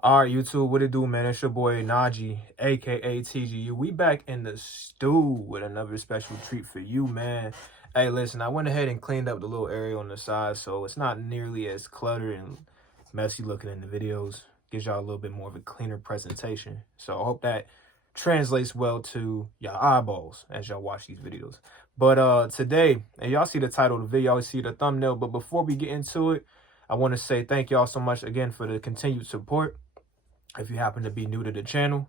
All right, YouTube, what it do, man? It's your boy Najee, aka TGU. We back in the stew with another special treat for you, man. Hey, listen, I went ahead and cleaned up the little area on the side, so it's not nearly as cluttered and messy looking in the videos. Gives y'all a little bit more of a cleaner presentation. So I hope that translates well to y'all eyeballs as y'all watch these videos. But today, and y'all see the title of the video, y'all see the thumbnail, but before we get into it, I want to say thank y'all so much again for the continued support. If you happen to be new to the channel,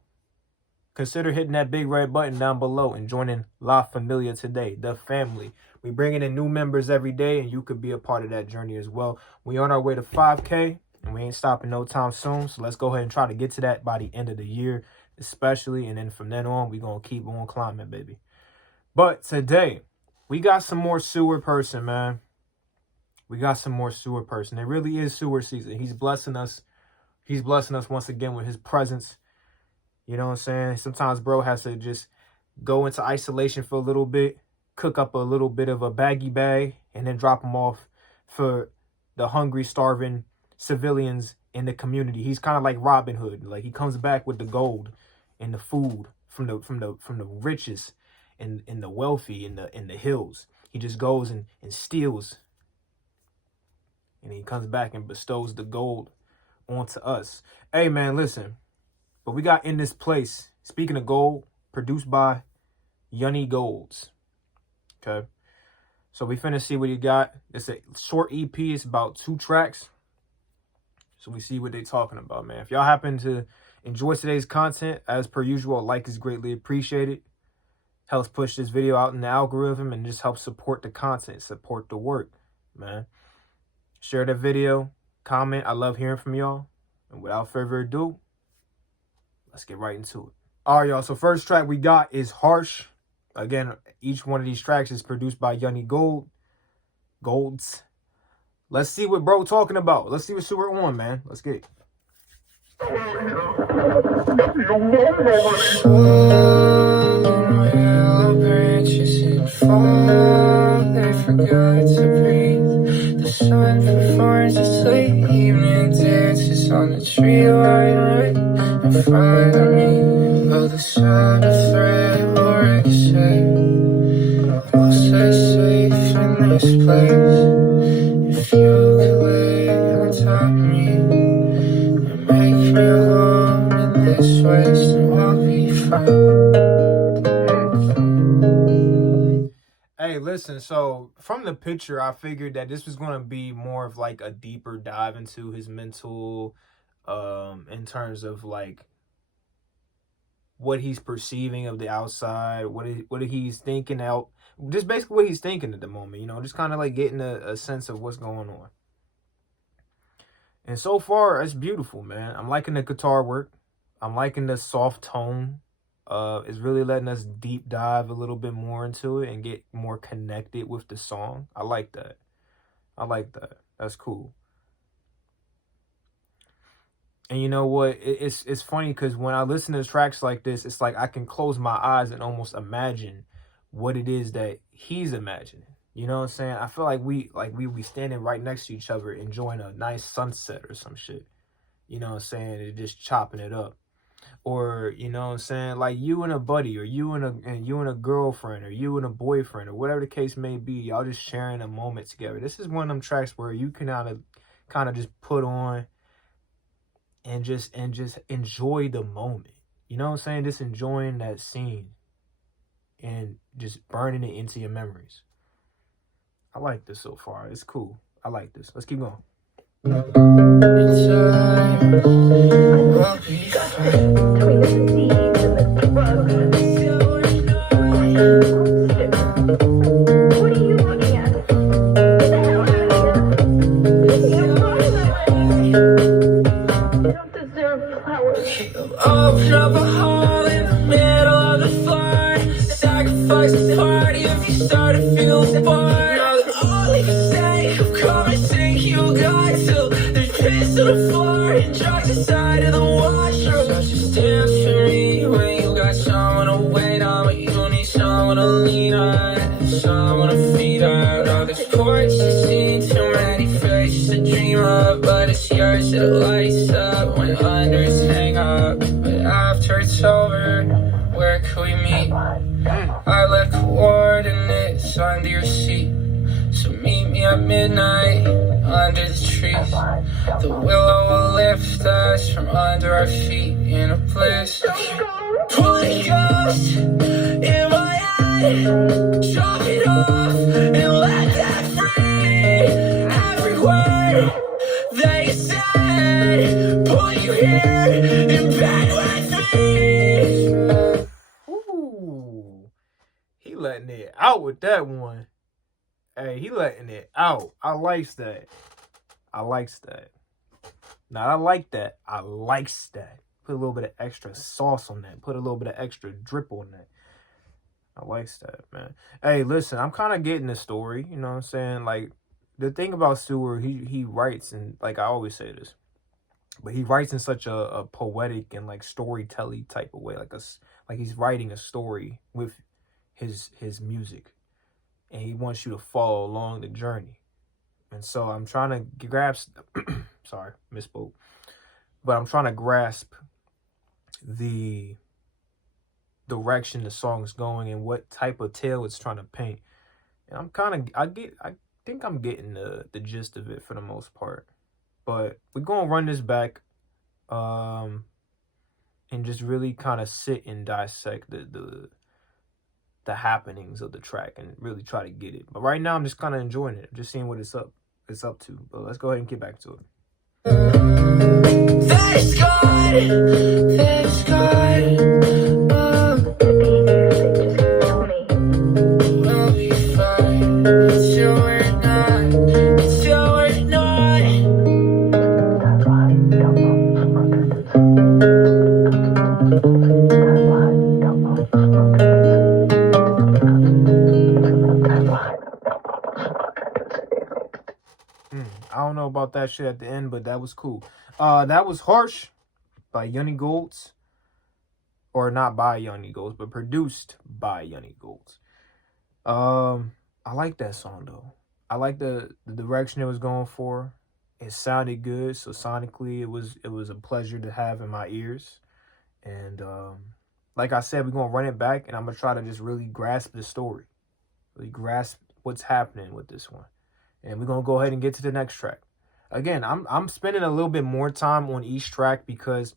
consider hitting that big red button down below and joining La Familia today, the family. We bringing in new members every day, and you could be a part of that journey as well. We on our way to 5K, and we ain't stopping no time soon. So let's go ahead and try to get to that by the end of the year, especially. And then from then on, we going to keep on climbing, baby. But today, we got some more Sewerperson, man. We got some more Sewerperson. It really is sewer season. He's blessing us. He's blessing us once again with his presence. You know what I'm saying? Sometimes bro has to just go into isolation for a little bit, cook up a little bit of a baggy bag, and then drop them off for the hungry, starving civilians in the community. He's kind of like Robin Hood. Like, he comes back with the gold and the food from the richest and the wealthy in the hills. He just goes and steals, and he comes back and bestows the gold onto us. Hey, man, listen. But we got In This Place, speaking of gold, produced by Yunny Golds. Okay. So we finna see what he got. It's a short EP. It's about 2 tracks. So we see what they talking about, man. If y'all happen to enjoy today's content, as per usual, a like is greatly appreciated. Helps push this video out in the algorithm and just helps support the content, support the work, man. Share the video. Comment. I love hearing from y'all. And without further ado, let's get right into it. All right, y'all. So first track we got is Harsh. Again, each one of these tracks is produced by Yunny Golds. Let's see what bro talking about. Let's see what Sewer on, man. Let's get it. They forgot to breathe. The sun performs asleep. Evening dances on the tree line right in front of me. Will the sound of thread or ricochet? We'll stay safe in this place. If you could lay on top of me and make me home in this waste, then we'll be fine. Hey, listen, so from the picture, I figured that this was going to be more of like a deeper dive into his mental, in terms of like what he's perceiving of the outside, what he's thinking out, just basically what he's thinking at the moment, you know, just kind of like getting a sense of what's going on. And so far, it's beautiful, man. I'm liking the guitar work. I'm liking the soft tone. It's really letting us deep dive a little bit more into it and get more connected with the song. I like that. I like that. That's cool. And you know what? It's funny because when I listen to tracks like this, it's like I can close my eyes and almost imagine what it is that he's imagining. You know what I'm saying? I feel like we be standing right next to each other enjoying a nice sunset or some shit. You know what I'm saying? And just chopping it up. Or, you know what I'm saying, like you and a buddy, or you and a girlfriend, or you and a boyfriend, or whatever the case may be, y'all just sharing a moment together. This is one of them tracks where you can kind of just put on and just enjoy the moment. You know what I'm saying? Just enjoying that scene and just burning it into your memories. I like this so far. It's cool. I like this. Let's keep going. Open up a hole in the middle of the floor. Sacrifice is hard if you start to feel bored. Now the only mistake of promising you got to. There's piss on the floor and drugs inside of the washroom. So just dance for me when you got someone to wait on, but you don't need someone to lean on, someone to feed on. All this porch, you've seen too many faces to dream of, but it's it's yours that lights up when unders hang up. But after it's over, where could we meet? I left coordinates under your seat, so meet me at midnight under the trees. The willow will lift us from under our feet in a bliss. Holy Ghost in my head, chop it off and let that free. Every word that you said, put you here in bed with me. Ooh, he letting it out with that one. Hey, he letting it out. I likes that. I likes that. Not I like that. I likes that. Put a little bit of extra sauce on that. Put a little bit of extra drip on that. I likes that, man. Hey, listen, I'm kind of getting the story. You know what I'm saying? Like, the thing about Sewer, he writes, and like I always say this, but he writes in such a poetic and like storytelling type of way, like he's writing a story with his music, and he wants you to follow along the journey. And so I'm trying to grasp, sorry, misspoke, but I'm trying to grasp the direction the song's going and what type of tale it's trying to paint. And I think I'm getting the gist of it for the most part. But we're gonna run this back, and just really kind of sit and dissect the happenings of the track and really try to get it. But right now I'm just kind of enjoying it, just seeing what it's up to. But let's go ahead and get back to it. Thanks God, thanks God. We'll be fine until we're not, until we're not. I don't know about that shit at the end, but that was cool. That was Harsh by Yoni Golds. Or not by Yoni Golds, but produced by Yoni Golds. I like that song though. I like the direction it was going for. It sounded good, so sonically it was a pleasure to have in my ears. And like I said, we're gonna run it back, and I'm gonna try to just really grasp the story, really grasp what's happening with this one. And we're gonna go ahead and get to the next track. Again, I'm spending a little bit more time on each track because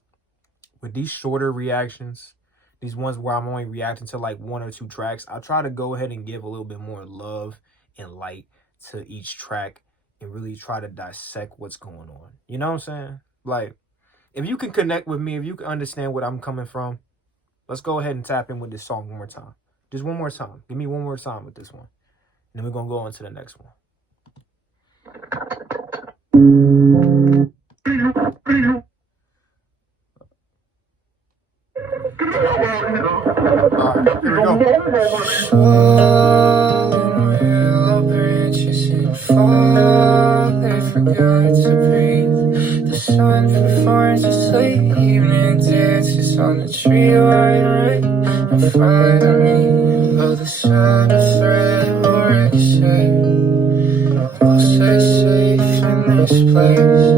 with these shorter reactions, these ones where I'm only reacting to like one or two tracks, I try to go ahead and give a little bit more love and light to each track and really try to dissect what's going on. You know what I'm saying? Like, if you can connect with me, if you can understand what I'm coming from, let's go ahead and tap in with this song one more time. Just one more time. Give me one more time with this one. And then we're going to go on to the next one. Alright, here we go. Willow branches and fall, they forgot to breathe. The sun performs its late evening dances on the tree line right in front of me. Oh, the sound of thread will ricochet. We'll stay safe in this place.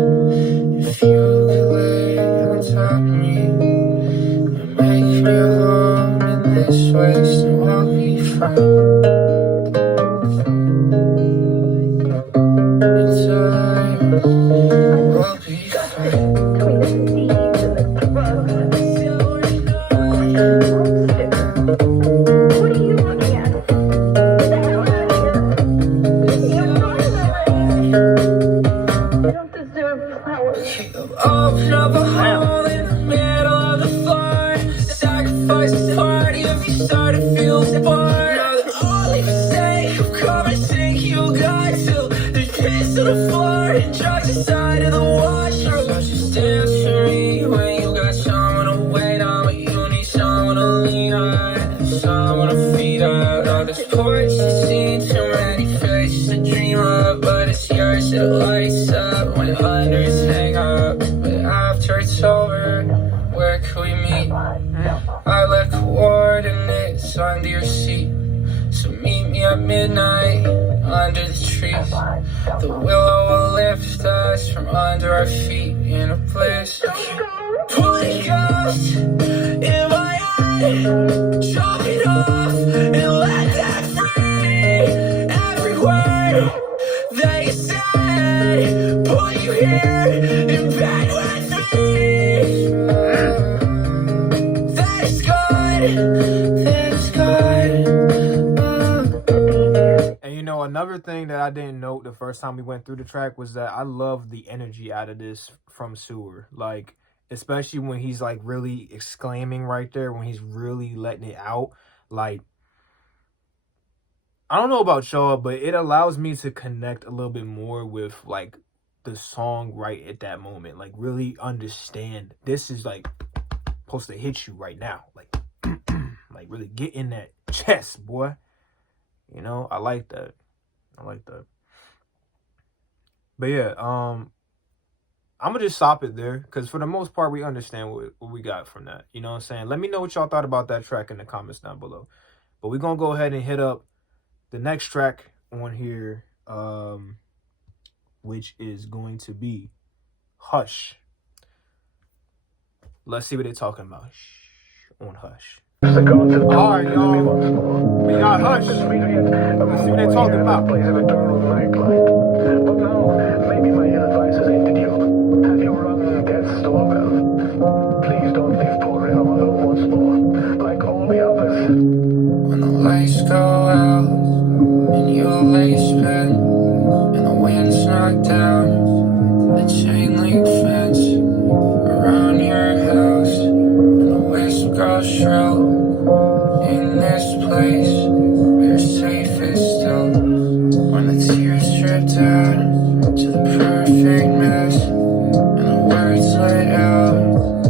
If you could lay on top of me and make me home in this waste, and we'll be fine. In time, we'll be fine. Open up a hole in the middle of the floor. Sacrifice is hard if you start to feel bored. Now the only mistake of conversing you got to, there's piss on the floor and drugs inside of the washroom. So just dance for me when you got someone to wait on, but you need someone to lean on, someone to feed on. On this porch you've seen too many faces to dream of, but it's yours that lights up when unders hang up. After it's over, where could we meet? I left coordinates under your seat, so meet me at midnight under the trees. The willow will lift us from under our feet in a place. Holy Ghost in my head, chop it off and let that free. Every word that you said, put you here in bed with me. That is God, that is God. And you know, another thing that I didn't note the first time we went through the track was that I love the energy out of this from Sewer. Like, especially when he's like really exclaiming right there, when he's really letting it out. Like, I don't know about y'all, but it allows me to connect a little bit more with like the song right at that moment. Like, really understand this is like supposed to hit you right now. Like, like really get in that chest, boy. You know, I like that. I like that. But yeah, I'm gonna just stop it there because for the most part we understand what we got from that. You know what I'm saying? Let me know what y'all thought about that track in the comments down below. But we're gonna go ahead and hit up the next track on here, which is going to be Hush. Let's see what they're talking about on Hush. Alright, y'all. We got Hush. Let's see what they're talking about. But now, maybe my ill advice has ended you. Have you rung death's doorbell? Please don't leave poor Reno alone once more, like all the others. When the lights go out and you lay spin and the wind's knocked down the chain link fence around your house and the wisp grows shrill in this place where you're safest still. When the tears drip down to the perfect mess and the words let out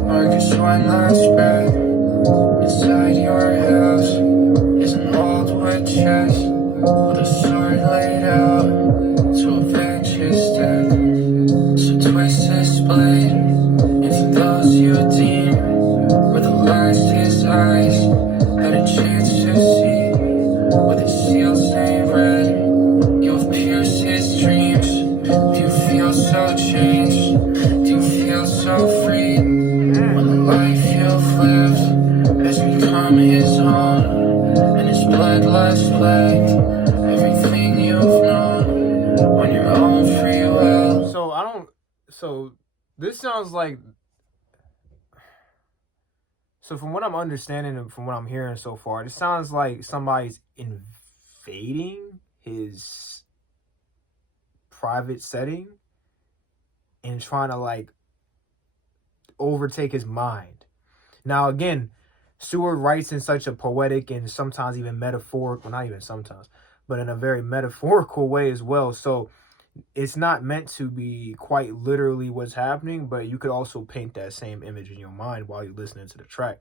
Marcus one last breath. Inside your house is an old wood chest with a sword laid out to avenge his death. So twist his blade into those you deem were the last his eyes had a chance to see. With his seal stained red, you've pierced his dreams. Do you feel so changed? Do you feel so free? When the life you've lived has become his own, and his bloodlust plagued everything you've known on your own free will. So this sounds like, so from what I'm understanding and from what I'm hearing so far, it sounds like somebody's invading his private setting and trying to like overtake his mind. Now again, Stewart writes in such a poetic and sometimes even metaphorical, well, not even sometimes, but in a very metaphorical way as well. So it's not meant to be quite literally what's happening, but you could also paint that same image in your mind while you're listening to the track.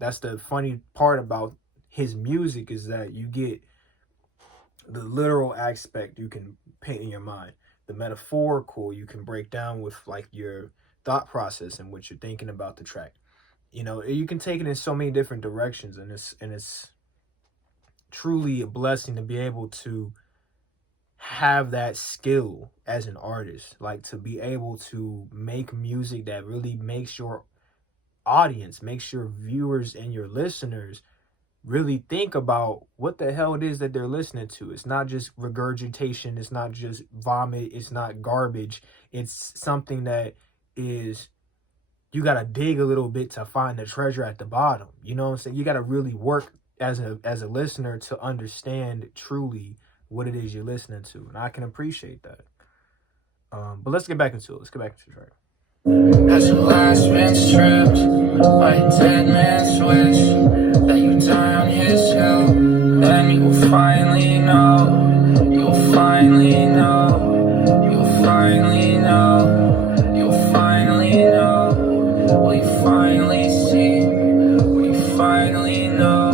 That's the funny part about his music, is that you get the literal aspect you can paint in your mind. The metaphorical you can break down with like your thought process and what you're thinking about the track. You know, you can take it in so many different directions, and it's truly a blessing to be able to have that skill as an artist, like to be able to make music that really makes your audience, makes your viewers and your listeners really think about what the hell it is that they're listening to. It's not just regurgitation, it's not just vomit, it's not garbage. It's something that is, you got to dig a little bit to find the treasure at the bottom. You know what I'm saying? You got to really work as a listener to understand truly what it is you're listening to. And I can appreciate that. But let's get back into it. Let's get back into the track. As your last been stripped by a dead man's wish that you die on his hill, then you will finally know, you'll finally know, you'll finally know, you'll finally know. Will you finally see, will you finally know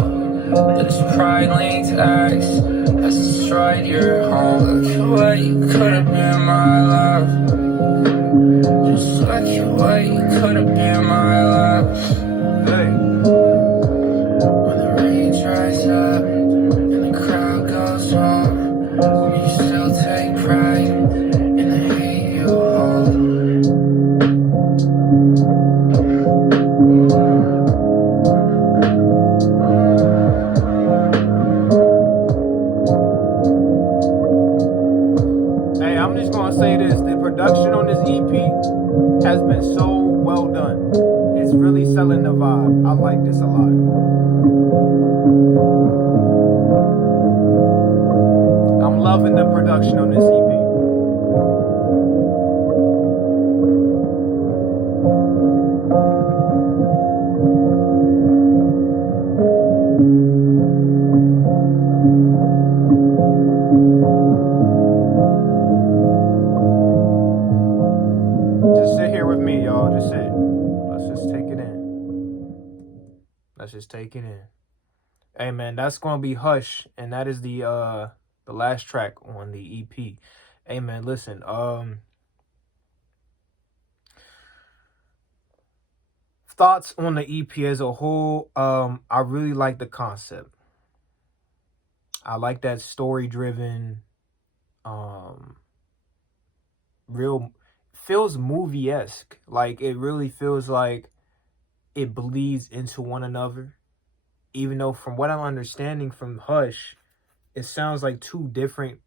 that his pride-linked axe has destroyed your home? Look at what you could have been, my love. Just look at what you could have been, my love. Hey. When the rain dries up and the crowd goes home, when you man, so well done. It's really selling the vibe. I like this a lot. I'm loving the production on this EP. Just sit here with me, y'all. Just sit. Let's just take it in. Let's just take it in. Hey man, that's gonna be Hush, and that is the last track on the EP. Hey man, listen, thoughts on the EP as a whole. I really like the concept. I like that story driven, real, feels movie-esque. Like it really feels like it bleeds into one another. Even though from what I'm understanding from Hush, it sounds like two different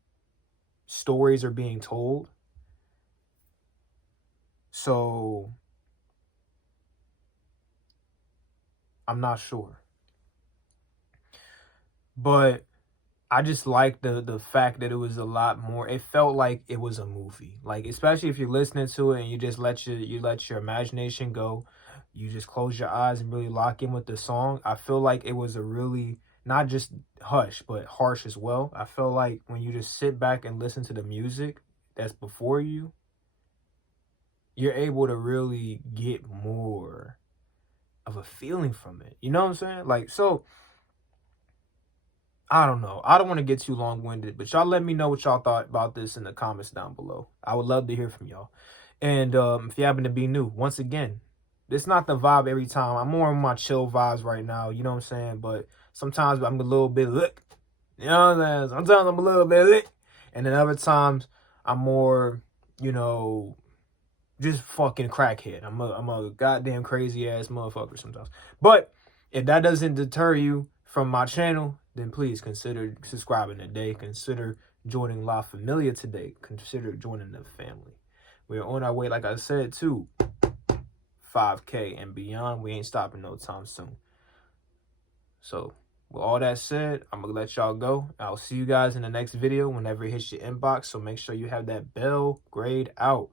stories are being told. So I'm not sure. But I just like the fact that it was a lot more. It felt like it was a movie. Like, especially if you're listening to it and you just let your imagination go. You just close your eyes and really lock in with the song. I feel like it was a really, not just Hush, but Harsh as well. I feel like when you just sit back and listen to the music that's before you, you're able to really get more of a feeling from it. You know what I'm saying? Like, so I don't know. I don't want to get too long-winded, but y'all let me know what y'all thought about this in the comments down below. I would love to hear from y'all. And if you happen to be new, once again, it's not the vibe every time. I'm more on my chill vibes right now, you know what I'm saying? But sometimes I'm a little bit lit. You know what I'm saying? Sometimes I'm a little bit lit. And then other times I'm more, you know, just fucking crackhead. I'm a goddamn crazy ass motherfucker sometimes. But if that doesn't deter you from my channel, then please consider subscribing today. Consider joining La Familia today. Consider joining the family. We're on our way, like I said, to 5K and beyond. We ain't stopping no time soon. So with all that said, I'm gonna let y'all go. I'll see you guys in the next video whenever it hits your inbox. So make sure you have that bell grayed out,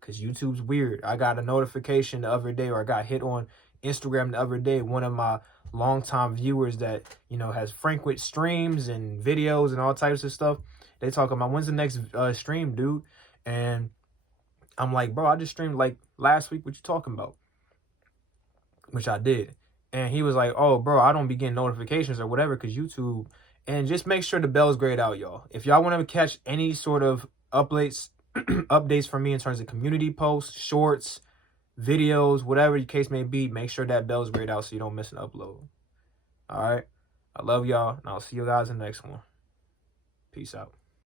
because YouTube's weird. I got a notification the other day, or I got hit on Instagram the other day. One of my longtime viewers that, you know, has frequent streams and videos and all types of stuff. They talking about, when's the next stream, dude? And I'm like, bro, I just streamed like last week. What you talking about? Which I did. And he was like, oh, bro, I don't be getting notifications or whatever because YouTube. And just make sure the bell's grayed out, y'all. If y'all want to catch any sort of updates from me in terms of community posts, shorts, videos, whatever the case may be, make sure that bell's grayed out so you don't miss an upload. All right. I love y'all, and I'll see you guys in the next one. Peace out.